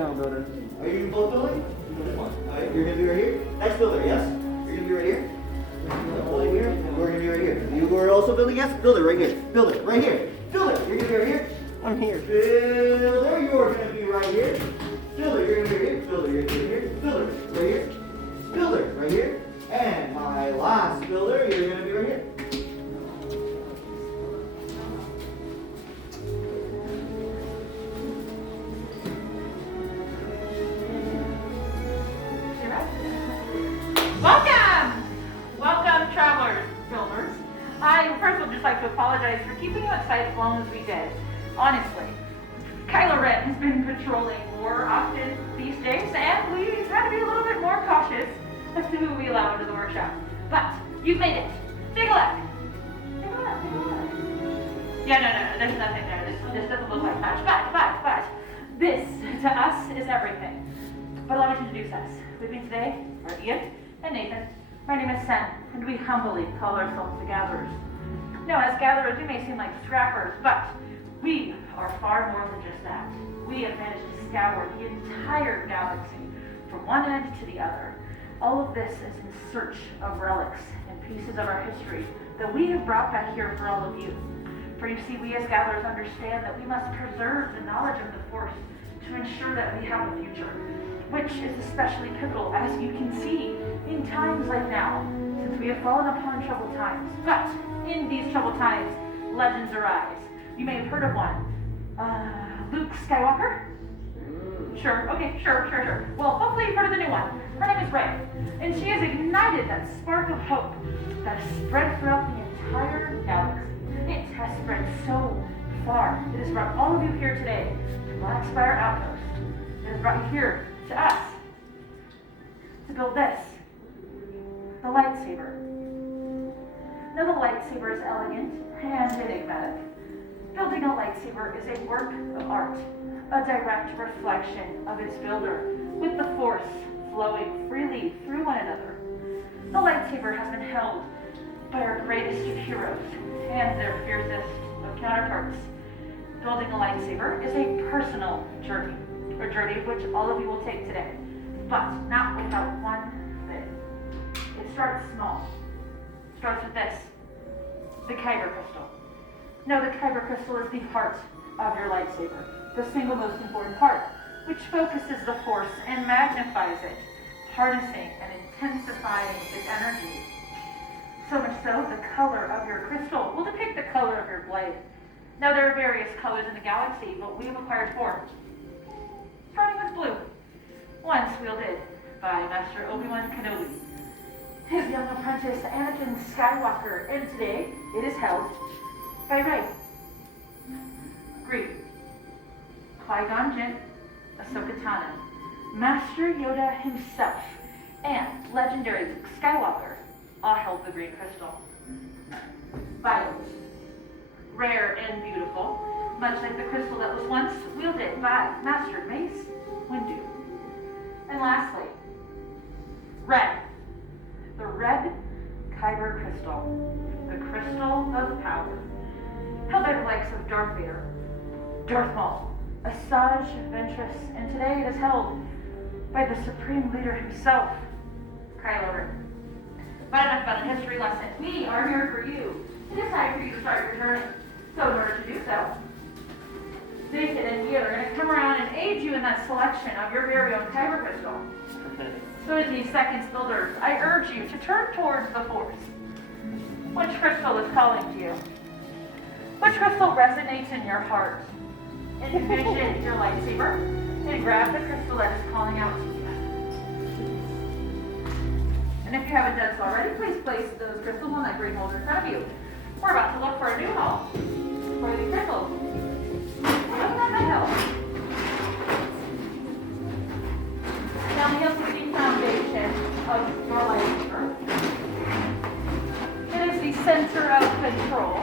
down, builder. Are you both building? Which one? Alright, you're gonna be right here. Next builder, yes? You're gonna be right here. Building here, and we're gonna be right here. You are also building, yes? Builder, right here. Builder, right here. Builder, you're gonna be right here. I'm here. Builder, you're gonna be right here. Builder, you're gonna be right here. Builder, you're gonna be here. Builder, right here. Builder, right here. And my last builder, you're gonna be right here. Welcome, travelers, builders. I first would just like to apologize for keeping you excited as long as we did. Honestly, Kylo Ren has been patrolling more often these days, and we try to be a little bit more cautious as to who we allow into the workshop. But you've made it. Take a look. Take a look. Take a look. Yeah, no, there's nothing there. This doesn't look like much. But this to us is everything. But allow me to introduce us. With me today are Ian and Nathan. My name is Sen, and we humbly call ourselves the Gatherers. Now, as gatherers, we may seem like scrappers, but we are far more than just that. We have managed to scour the entire galaxy from one end to the other. All of this is in search of relics and pieces of our history that we have brought back here for all of you. For you see, we as gatherers understand that we must preserve the knowledge of the Force to ensure that we have a future, which is especially pivotal, as you can see, in times like now, since we have fallen upon troubled times. But in these troubled times, legends arise. You may have heard of one. Luke Skywalker? Sure, okay, sure. Well, hopefully you've heard of the new one. Her name is Rey, and she has ignited that spark of hope that has spread throughout the entire galaxy. It has spread so far. It has brought all of you here today to Black Spire Outpost. It has brought you here to us to build this, the lightsaber. Now, the lightsaber is elegant and enigmatic. Building a lightsaber is a work of art, a direct reflection of its builder, with the Force flowing freely through one another. The lightsaber has been held by our greatest of heroes and their fiercest of counterparts. Building a lightsaber is a personal journey, a journey of which all of you will take today, but not without one thing. It starts small. It starts with this, the Kyber crystal. Now, the Kyber crystal is the heart of your lightsaber, the single most important part, which focuses the Force and magnifies it, harnessing and intensifying its energy. So much so, the color of your crystal will depict the color of your blade. Now, there are various colors in the galaxy, but we have acquired 4. Starting with blue, once wielded by Master Obi-Wan Kenobi, his young apprentice Anakin Skywalker, and today it is held by Rey. Green, Qui-Gon Jinn, Ahsoka Tano, Master Yoda himself, and legendary Luke Skywalker all held the green crystal. Violet, rare and beautiful, much like the crystal that was once wielded by Master Mace Windu. And lastly, red, the red Kyber crystal, the crystal of power, held by the likes of Darth Vader, Darth Maul, Asajj Ventress, and today it is held by the Supreme Leader himself, Kylo Ren. But enough about a history lesson. We are here for you. It is time for you to start your journey. So in order to do so, Nathan and Ian are going to come around and aid you in that selection of your very own Kyber crystal. So in these seconds, builders, I urge you to turn towards the Force. Which crystal is calling to you? Which crystal resonates in your heart? Envision your lightsaber and grab the crystal that is calling out to you. And if you haven't done so already, please place those crystals on that green holder in front of you. We're about to look for a new home for these crystals. Look at the hill. Now the hill is the foundation of your lightsaber. It is the center of control.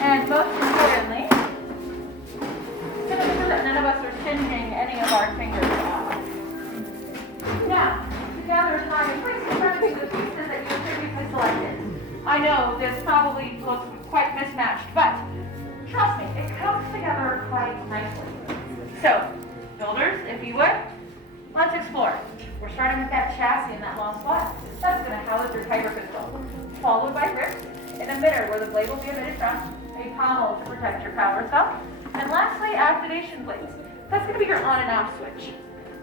And most importantly, it's going to ensure that none of us are singeing any of our fingers off. Now, to gather time, please return to the pieces that you previously selected. I know this probably looks quite mismatched, but trust me, it comes together quite nicely. So, Builders, if you would, let's explore. We're starting with that chassis in that long slot. That's going to house your Kyber crystal, followed by grips, an emitter where the blade will be emitted from, a pommel to protect your power cell, and lastly, activation plates. That's going to be your on and off switch.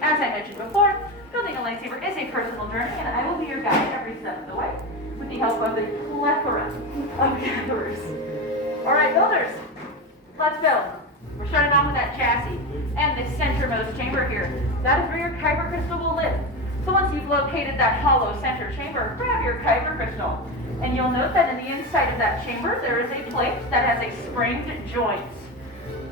As I mentioned before, building a lightsaber is a personal journey, and I will be your guide every step of the way with the help of a plethora of gatherers. All right, builders, let's build. We're starting off with that chassis and the centermost chamber here. That is where your Kyber crystal will live. So once you've located that hollow center chamber, grab your Kyber crystal. And you'll note that in the inside of that chamber, there is a plate that has a springed joint.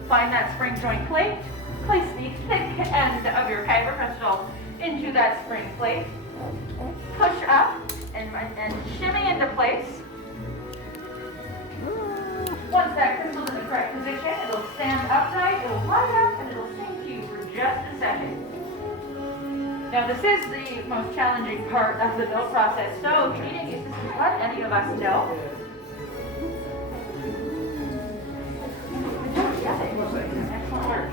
Find that spring joint plate, place the thick end of your Kyber crystal into that spring plate, push up and shimmy into place. Once that crystal's in the correct position, it'll stand upright, it'll light up, and it'll sing to you for just a second. Now this is the most challenging part of the build process, so if you need any assistance, let any of us know. Excellent work.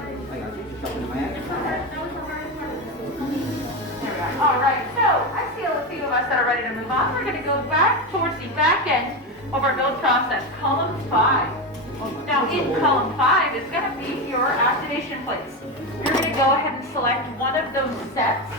There we are. All right, so I see a few of us that are ready to move on. We're going to go back towards the back end of our build process, column 5. Now in column 5 is going to be your activation plates. You're going to go ahead and select one of those sets.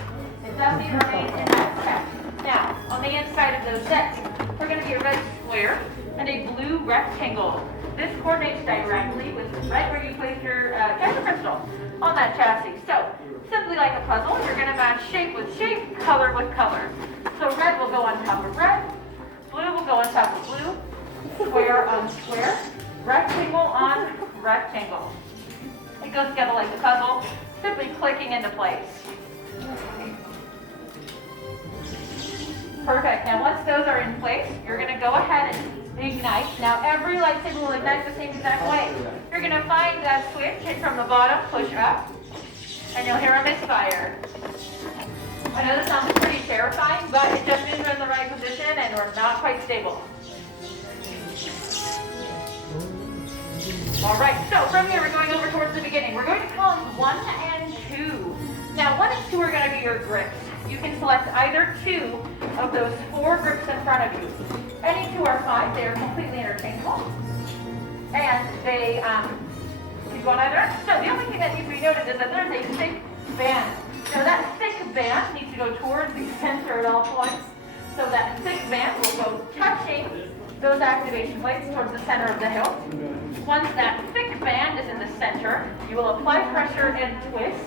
It does need to remain in that set. Now, on the inside of those sets, we're going to be a red square and a blue rectangle. This coordinates directly with right where you place your Kyber crystal on that chassis. So, simply like a puzzle, you're going to match shape with shape, color with color. So red will go on top of red, blue will go on top of blue, square on square, rectangle on rectangle. It goes together like the puzzle, simply clicking into place. Perfect. Now once those are in place, you're going to go ahead and ignite. Now every lightsaber will ignite the same exact way. You're going to find that switch and from the bottom push up and you'll hear a misfire. I know this sounds pretty terrifying, but it just means we're in the right position and we're not quite stable. All right, so from here we're going over towards the beginning. We're going to columns 1 and 2. Now 1 and 2 are going to be your grips. You can select either 2 of those 4 grips in front of you. Any 2 are fine. They are completely interchangeable. And they you go on either end. So the only thing that needs to be noted is that there's a thick band. Now that thick band needs to go towards the center at all points. So that thick band will go touching those activation plates towards the center of the hilt. Once that thick band is in the center, you will apply pressure and twist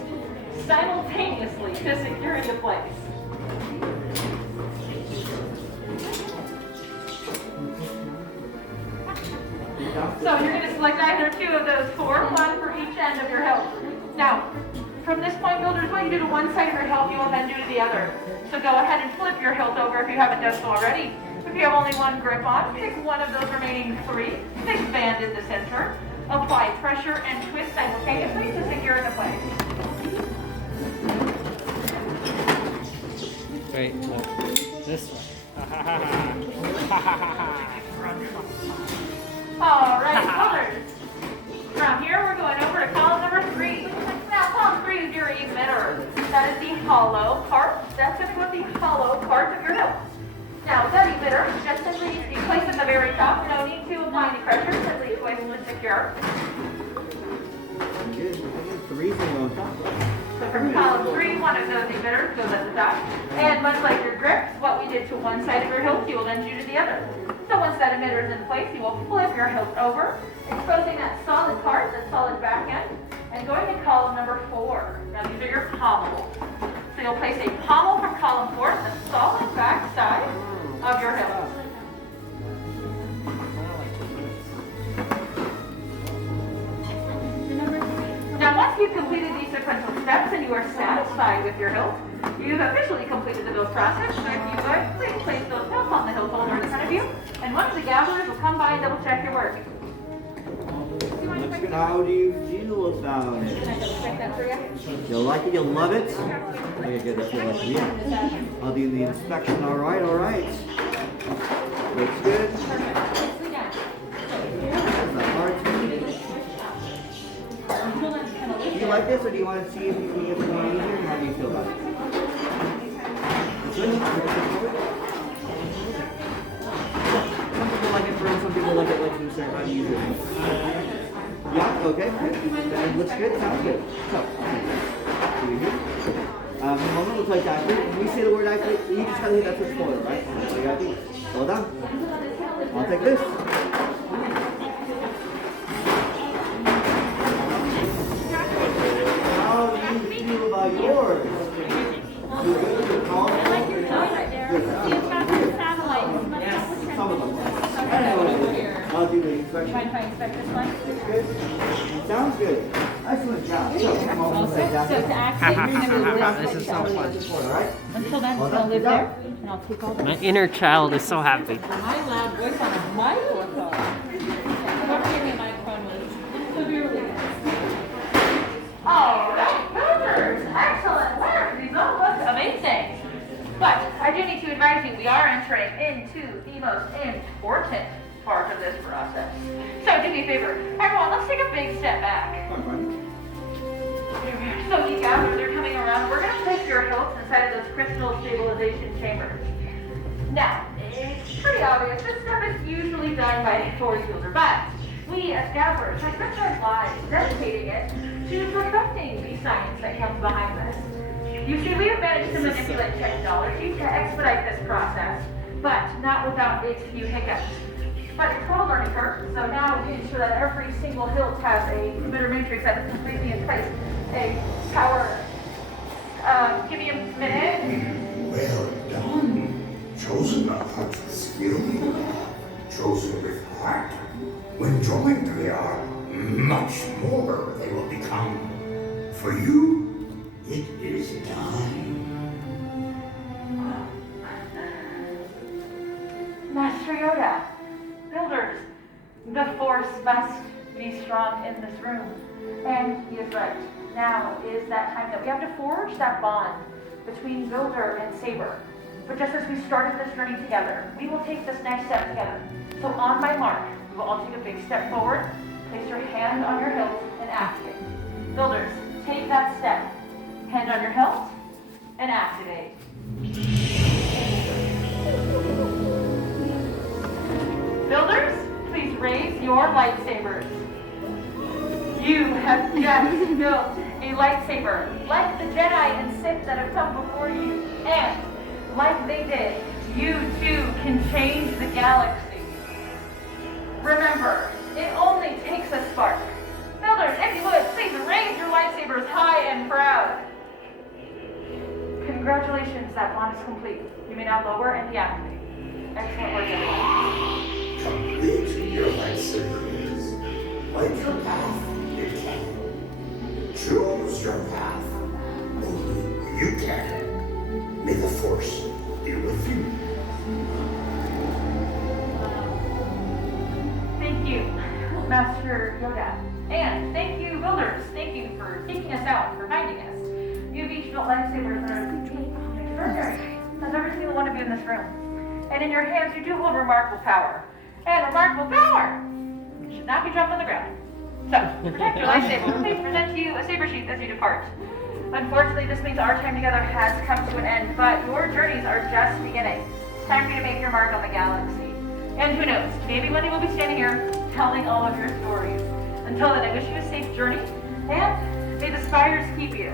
simultaneously to secure into place. So you're going to select either 2 of those 4, 1 for each end of your hilt. Now, from this point, builders, what you do to one side of your hilt, you will then do to the other. So go ahead and flip your hilt over if you haven't done so already. If you have only 1 grip on, pick one of those remaining 3, thick band in the center, apply pressure and twist simultaneously to secure into place. Wait, no, this way. All right, builders. From here, we're going over to column number 3. Now, column 3 is your emitter. That is the hollow part. That's going to go with the hollow part of your hilt. Now, that emitter just simply needs to be placed at the very top. No need to apply any pressure, simply twist and secure. Good. 3 on top. So from column 3, one of those emitters goes at the top. And much like your grips, what we did to one side of your hilt, you will then do to the other. So once that emitter is in place, you will flip your hilt over, exposing that solid part, that solid back end, and going to column number 4. Now these are your pommels. So you'll place a pommel from column 4 to the solid back side of your hilt. Now once you've completed these sequential steps and you are satisfied with your hilt, you've officially completed the build process. So if you would, please place those hilts on the hilt holder in front of you, and one of the gatherers will come by and double check your work. How do you feel about it? Can I double check that for you? You like it? You love it? Okay, good. That's what I like to hear. I'll do the inspection. All right, all right. Looks good. That's not hard. You like this, or do you want to see if you can get more easier? How do you feel about it? Good. Some people like it firm, some people like it like some certain. How do you do it? Yeah, okay, good. That looks good, sounds good. So, here we go. For a moment, we'll type activate. When we say the word activate, you just gotta hit that switch forward, right? That's all you gotta do. Well done. I'll take this. How do you feel about yours? You good? You're calm? I like your toy right there. Good. You've got some satellites. Some of them. I'll do the inspection. Try to inspect this one. Looks good. Sounds good. Excellent job. So, come on, we'll take that. So to activate, you're going to move This is so fun. All right? Until then, it's going to live there. And I'll take all the My inner child is so happy. my loud voice on a microphone. Whoever gave me a microphone was severely. All right, movers. Excellent work. These all look amazing. But I do need to advise you, we are entering into the most important part of this process. So do me a favor. Everyone, let's take a big step back. So you gather, they're coming around. We're going to place your hilts inside of those crystal stabilization chambers. Now, it's pretty obvious. This stuff is usually done by a authority fielder, but we as gatherers have spent our lives dedicating it to perfecting the science that comes behind this. You see, we have managed to manipulate technology to expedite this process, but not without its few hiccups. But it's called a learning curve, so now we ensure that every single hilt has a emitter matrix that is completely in place. A power, give me a minute. Well done. Chosen not with skill, chosen with heart. When joined, they are much more they will become. For you, it is done. Master Yoda, builders, the force must be strong in this room. And he is right. Now is that time that we have to forge that bond between builder and saber. But just as we started this journey together, we will take this next step together. So on my mark, we will all take a big step forward, place your hand on your hilt, and activate. Builders, take that step. Hand on your hilt, and activate. Builders, please raise your lightsabers. You have just built a lightsaber, like the Jedi and Sith that have come before you. And, like they did, you too can change the galaxy. Remember, it only takes a spark. Builders, if you would, please raise your lightsabers high and proud. Congratulations, that bond is complete. You may now lower and deactivate. Excellent work, everyone. Complete your lightsaber is. Light your path, it can. Choose your path. Only you can. May the Force be with you. Thank you, Master Yoda. And thank you, builders. Thank you for taking us out, for finding us. You've each built lightsabers that are extraordinary, as every single one of you in this room. And in your hands, you do hold remarkable power. And remarkable power should not be dropped on the ground. So, to protect your lightsaber, please present to you a saber sheath as you depart. Unfortunately, this means our time together has come to an end, but your journeys are just beginning. It's time for you to make your mark on the galaxy. And who knows, maybe one day we'll be standing here telling all of your stories. Until then, I wish you a safe journey, and may the spires keep you.